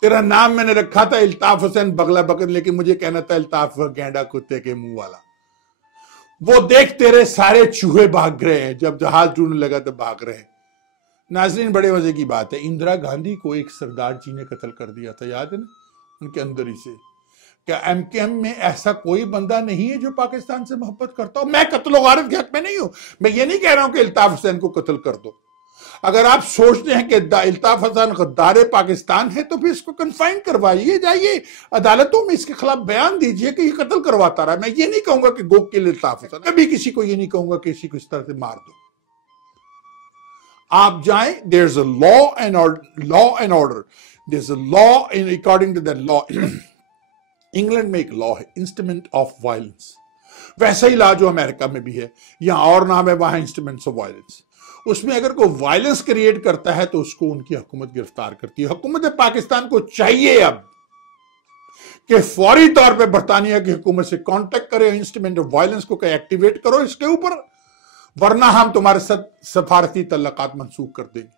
तेरा नाम मैंने रखा था इल्ताफ हुसैन बगला बगत, लेकिन मुझे कहना था इल्ताफ गेंडा कुत्ते के मुंह वाला। वो देख, तेरे सारे चूहे भाग रहे हैं, जब जहाज डूबने लगा तो भाग रहे हैं। नाजरीन, बड़े मजे की बात है, इंदिरा गांधी को एक सरदार जी ने कत्ल कर दिया था, याद है ना, उनके अंदर ही से। क्या एमकेएम में ऐसा कोई बंदा नहीं है जो पाकिस्तान से मोहब्बत करता हो? मैं कत्ल गारत के हक में नहीं हूं, मैं ये नहीं कह रहा हूं कि इल्ताफ हुसैन को कत्ल कर दो। अगर आप सोचते हैं कि इल्ताफ हुसैन गद्दार पाकिस्तान है, तो फिर इसको कन्फाइन करवाइए, जाइए अदालतों में इसके खिलाफ बयान दीजिए कि ये कत्ल करवाता रहा। मैं ये नहीं कहूंगा कि गो किल इल्ताफ हुसैन, कभी किसी को ये नहीं कहूंगा कि किसी को इस तरह से मार दो। आप जाएं, there is a law and order, there is a law in according to that law. England में एक लॉ है, इंस्ट्रूमेंट ऑफ वायलेंस, वैसा ही लॉ जो अमेरिका में भी है, यहां और नाम है, वहां इंस्ट्रूमेंट्स ऑफ वायलेंस। उसमें अगर कोई वायलेंस क्रिएट करता है तो उसको उनकी हुकूमत गिरफ्तार करती है। हुकूमत पाकिस्तान को चाहिए अब कि फौरी तौर पे बरतानिया की हुकूमत से कांटेक्ट करे, इंस्ट्रूमेंट ऑफ वायलेंस को एक्टिवेट करो इसके ऊपर, वरना हम तुम्हारे साथ सफारती तल्लकात मंसूख कर देंगे।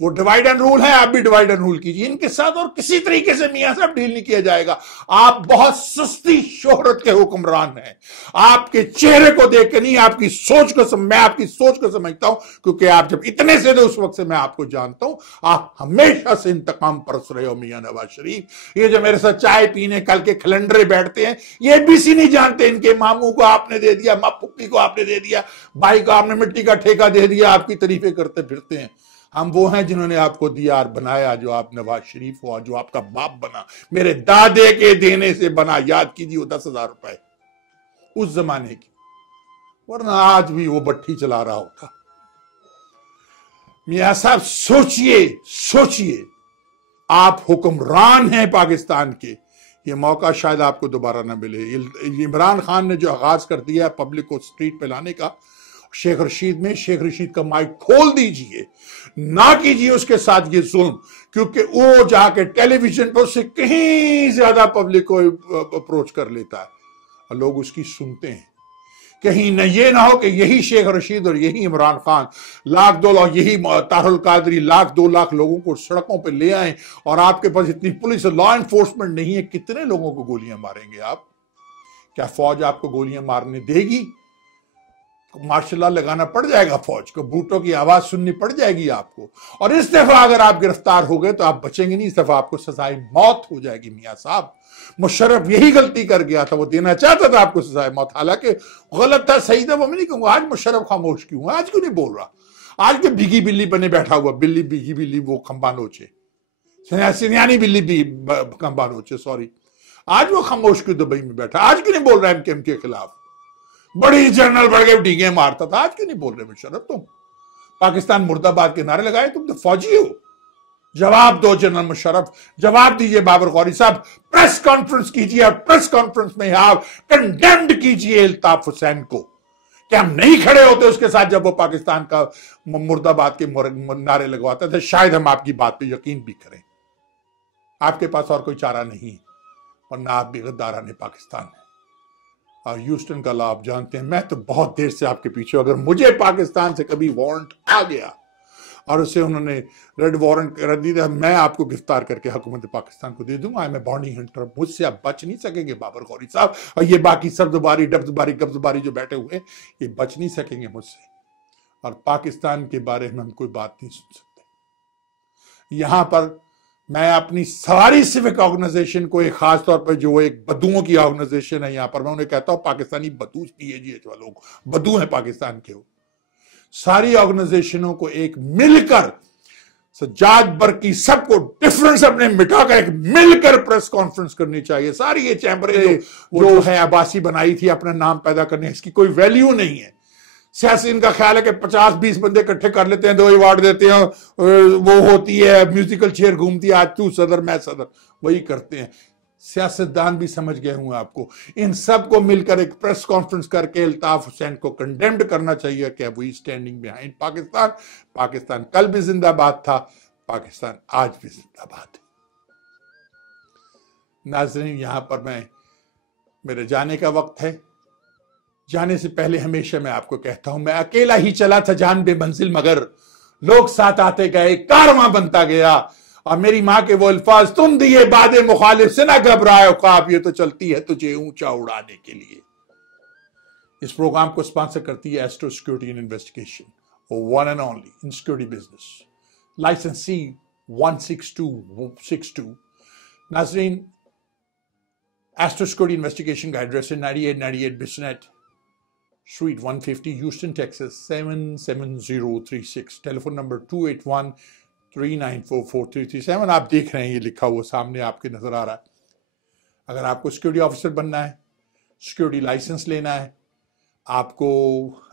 वो डिवाइड एंड रूल है, आप भी डिवाइड एंड रूल कीजिए इनके साथ, और किसी तरीके से मियां साहब डील नहीं किया जाएगा। आप बहुत सस्ती शोहरत के हुक्मरान हैं, आपके चेहरे को देख के नहीं, आपकी सोच को मैं आपकी सोच को समझता हूं, क्योंकि आप जब इतने से थे उस वक्त से मैं आपको जानता हूं, आप हमेशा से इंतकाम परस रहे हो मियां नवाज शरीफ। ये जो मेरे साथ चाय पीने कल के खलंडरे बैठते हैं, ये बीसी नहीं जानते, इनके मामू को आपने दे दिया, माँ पुप्पी को आपने दे दिया, भाई को आपने मिट्टी का ठेका दे दिया, आपकी तारीफें करते फिरते हैं। हम वो हैं जिन्होंने आपको दीयार बनाया, जो आप नवाज शरीफ हुआ, जो आपका बाप बना, मेरे दादे के देने से बना। याद कीजिए वो 10,000 रुपए उस जमाने की, वरना आज भी वो भट्टी चला रहा होता। मियां साहब सोचिए, सोचिए, आप हुक्मरान हैं पाकिस्तान के। ये मौका शायद आपको दोबारा ना मिले। इमरान खान ने जो आगाज कर दिया है पब्लिक को स्ट्रीट पे लाने का, शेख रशीद में, शेख रशीद का माइक खोल दीजिए, ना कीजिए उसके साथ ये जुल्म, क्योंकि वो जाके टेलीविजन पर उससे कहीं ज्यादा पब्लिक को अप्रोच कर लेता है और लोग उसकी सुनते हैं। कहीं न ये ना हो कि यही शेख रशीद और यही इमरान खान लाख 2 लाख, यही तारुल कादरी लाख 2 लाख लोगों को सड़कों पे ले आए और आपके पास इतनी पुलिस और लॉ एनफोर्समेंट नहीं है। कितने लोगों को गोलियां मारेंगे आप? क्या फौज आपको गोलियां मारने देगी? मार्शल लॉ लगाना पड़ जाएगा फौज को, बूटों की आवाज सुननी पड़ जाएगी आपको। और इस दफा अगर आप गिरफ्तार हो गए तो आप बचेंगे नहीं, इस दफा आपको सजाए मौत हो जाएगी। मियां साहब, मुशर्रफ यही गलती कर गया था, वो देना चाहता था आपको सजाए मौत, हालांकि गलत था, सही था, वो मैं नहीं कहूंगा। आज मुशर्रफ खामोश क्यों है? आज क्यों नहीं बोल रहा? आज तो बिगी बिल्ली बने बैठा हुआ, बिल्ली बिगी बिल्ली वो खंबा नोचे, सियानी बिल्ली भी खंबा नोचे, सॉरी। आज वो खामोश क्यों दुबई में बैठा? आज क्यों नहीं बोल रहा एमकेएम के खिलाफ? बड़ी जनरल बढ़ के डीगे मारता था, आज क्यों नहीं बोल रहे मुशर्रफ? तुम पाकिस्तान मुर्दाबाद के नारे लगाए, तुम तो फौजी हो। जवाब दो जनरल मुशर्रफ, जवाब दीजिए। बाबर गौरी साहब प्रेस कॉन्फ्रेंस कीजिए और प्रेस कॉन्फ्रेंस में आप कंडेम्ड कीजिए अल्ताफ हुसैन को। क्या हम नहीं खड़े होते उसके साथ जब वो पाकिस्तान का मुर्दाबाद के नारे लगवाते थे? शायद हम आपकी बात पे यकीन भी करें। आपके पास और कोई चारा नहीं, वरना आप भी गद्दारान ने पाकिस्तान है। और ह्यूस्टन का लाभ जानते हैं, मैं तो बहुत देर से आपके पीछे। अगर मुझे पाकिस्तान से कभी वारंट आ गया और उसे उन्होंने रेड वारंट कर दिया, मैं आपको गिरफ्तार करके हुकूमत पाकिस्तान को दे दूंगा। मैं बॉन्डी हंटर, मुझसे आप बच नहीं सकेंगे बाबर गौरी साहब। और ये बाकी सब्जबारी डब्जबारी गब्जबारी जो बैठे हुए, ये बच नहीं सकेंगे मुझसे। और पाकिस्तान के बारे में हम कोई बात नहीं सुन सकते। यहां पर मैं अपनी सारी सिविक ऑर्गेनाइजेशन को, एक खास तौर पर जो एक बदुओं की ऑर्गेनाइजेशन है यहां पर, मैं उन्हें कहता हूं पाकिस्तानी बदू, PAGH वालों को, बदू है पाकिस्तान के। सारी ऑर्गेनाइजेशनों को एक मिलकर, सज्जाद बरकी, सबको डिफरेंस अपने मिटाकर एक मिलकर प्रेस कॉन्फ्रेंस करनी चाहिए। सारी ये चैम्बरें जो है आबासी बनाई थी अपना नाम पैदा करने, इसकी कोई वैल्यू नहीं है। सियासी इनका ख्याल है कि 50-20 बंदे इकट्ठे कर लेते हैं, 2 अवार्ड देते हैं, वो होती है म्यूजिकल चेयर घूमती है, आज तू सदर मैं सदर, वही करते हैं। सियासतदान भी समझ गए हुए आपको। इन सबको मिलकर एक प्रेस कॉन्फ्रेंस करके अल्ताफ हुसैन को कंडेम्ड करना चाहिए कि we standing behind Pakistan. Pakistan कल भी जिंदाबाद था, पाकिस्तान आज भी जिंदाबाद है। नाज़रीन, यहां पर मेरे जाने का वक्त है। जाने से पहले हमेशा मैं आपको कहता हूं, मैं अकेला ही चला था जान बे मंजिल, मगर लोग साथ आते गए, कारवां बनता गया। और मेरी मां के वो अल्फाज, तुम दिए बादे मुखालिफ से ना घबराए ख्वाब, ये तो चलती है तुझे ऊंचा उड़ाने के लिए। इस प्रोग्राम को स्पॉन्सर करती है astro security and investigation, one and only in security business, लाइसेंसी 16262। नाजरीन, एस्ट्रो सिक्योरिटी इन्वेस्टिगेशन का एड्रेस है 9898 बिस्नेट Suite 150, Houston, Texas 77036। Telephone number 281-394-4337। आप देख रहे हैं ये लिखा हुआ सामने आपके नजर आ रहा है। अगर आपको सिक्योरिटी ऑफिसर बनना है, सिक्योरिटी लाइसेंस लेना है, आपको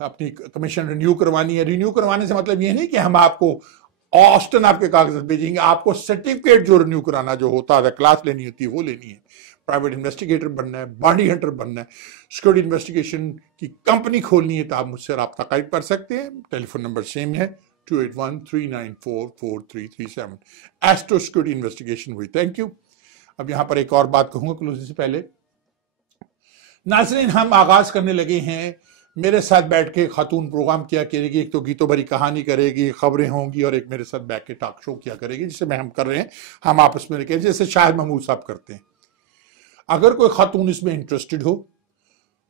अपनी कमीशन रिन्यू करवानी है। रिन्यू करवाने से मतलब ये नहीं कि हम आपको ऑस्टन आपके कागजात भेजेंगे, आपको सर्टिफिकेट जो रिन्यू कराना जो होता है, क्लास लेनी होती है, वो लेनी है। प्राइवेट इन्वेस्टिगेटर बनना है, बॉडी हंटर बनना है, सिक्योरिटी इन्वेस्टिगेशन की कंपनी खोलनी है, तो आप मुझसे रब्ता कायद कर सकते हैं। टेलीफोन नंबर सेम है 281-394-4337। एस्ट्रो सिक्योरिटी इन्वेस्टिगेशन हुई। Thank you. अब यहां पर एक और बात कहूंगा क्लोजिंग से पहले। नाज़रीन, हम आगाज करने लगे हैं, मेरे साथ बैठ के खातून प्रोग्राम किया करेगी, एक तो गीतों भरी कहानी करेगी, खबरें होंगी, और एक मेरे साथ बैठ के टॉक शो किया करेगी, जिसे हम कर रहे हैं, हम आपस में लेके, जैसे शाहिद महमूद साहब करते हैं। अगर कोई खातून इसमें इंटरेस्टेड हो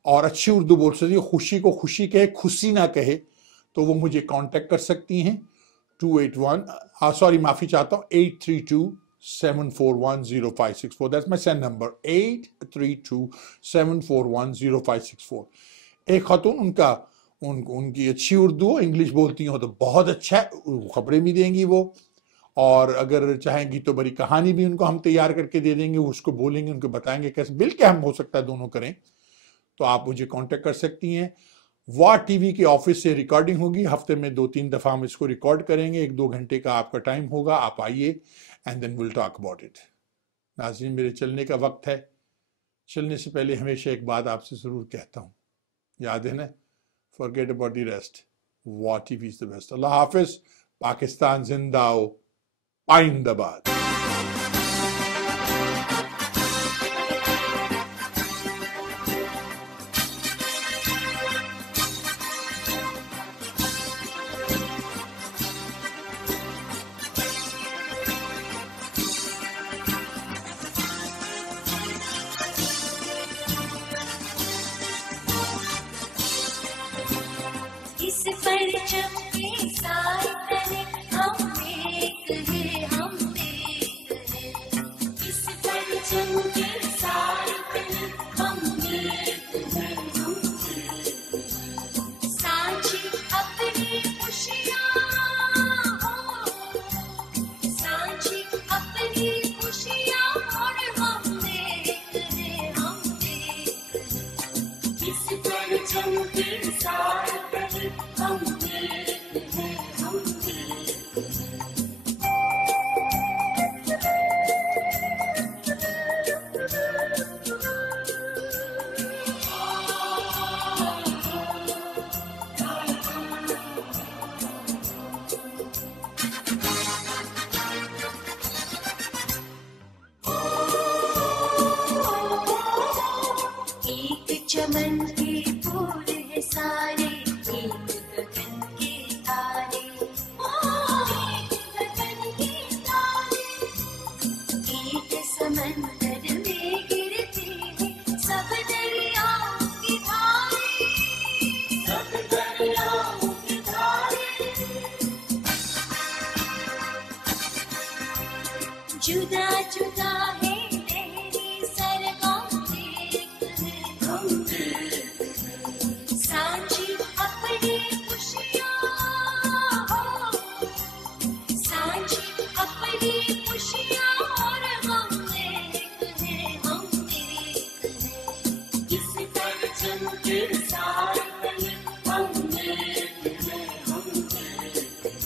और अच्छी उर्दू बोल सकती है, खुशी को खुशी कहे, खुशी ना कहे, तो वो मुझे कांटेक्ट कर सकती हैं 832-741-0564। That's my send number 832-741-0564। एक खातून, उनका उनकी अच्छी उर्दू, इंग्लिश बोलती हो तो बहुत अच्छा है, खबरें भी देंगी वो, और अगर चाहेंगी तो बड़ी कहानी भी उनको हम तैयार करके दे देंगे, उसको बोलेंगे, उनको बताएंगे कैसे, बिल क्या हम हो सकता है दोनों करें। तो आप मुझे कांटेक्ट कर सकती हैं। वाह टीवी के ऑफिस से रिकॉर्डिंग होगी, हफ्ते में 2-3 दफ़ा हम इसको रिकॉर्ड करेंगे, 1-2 घंटे का आपका टाइम होगा, आप आइए and then will talk about it. नाज़रीन, मेरे चलने का वक्त है। चलने से पहले हमेशा एक बात आपसे ज़रूर कहता हूँ, याद है ना, फॉरगेट अबाउट द रेस्ट, वाह टीवी इज़ द बेस्ट। अल्लाह हाफिज़। पाकिस्तान जिंदाओ, पाइंदाबाद। इस परचम के साए तले हम एक हैं, हम एक हैं। इस परचम के साए तले हम एक हैं, हम एक हैं। सांझी अपनी खुशियाँ हो, सांझी अपनी खुशियाँ, और हम एक हैं, हम एक हैं। इस परचम के साए तले हम एक हैं, हम एक हैं। एक चमन के फूल है सारे, एक गगन के तारे, एक गगन के तारे, एक समंदर में गिरते हैं सब दरियाओं की धारे, सब दरियाओं की धारे। जुदा जुदा है लहरी सरगम, एक है हम एक हैं। सांझी अपनी खुशियाँ हो, सांझी अपनी खुशियाँ, और हम एक हैं, हम एक हैं। इस परचम के साए तले हम एक हैं, हम एक हैं।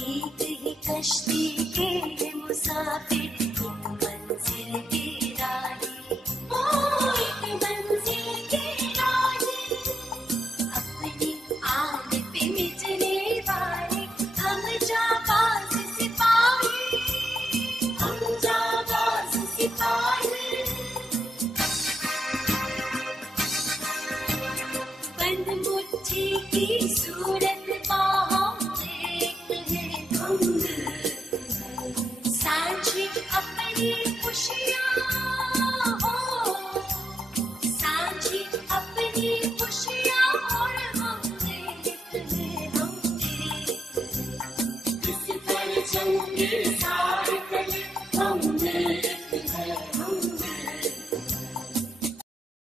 एक ही कश्ती के मुसाफिर, एक मंजिल के राही, ओ एक मंजिल के राही। अपनी आन पे मिटने वाले हम जाबाज सिपाही, हम जाबाज सिपाही। बंद मुट्ठी की सूरत बाहों में एक हैं, हम एक हैं। सांझी अपनी खुशियाँ हो, सांझी अपनी खुशियाँ, और हम एक हैं, हम एक हैं। इस परचम के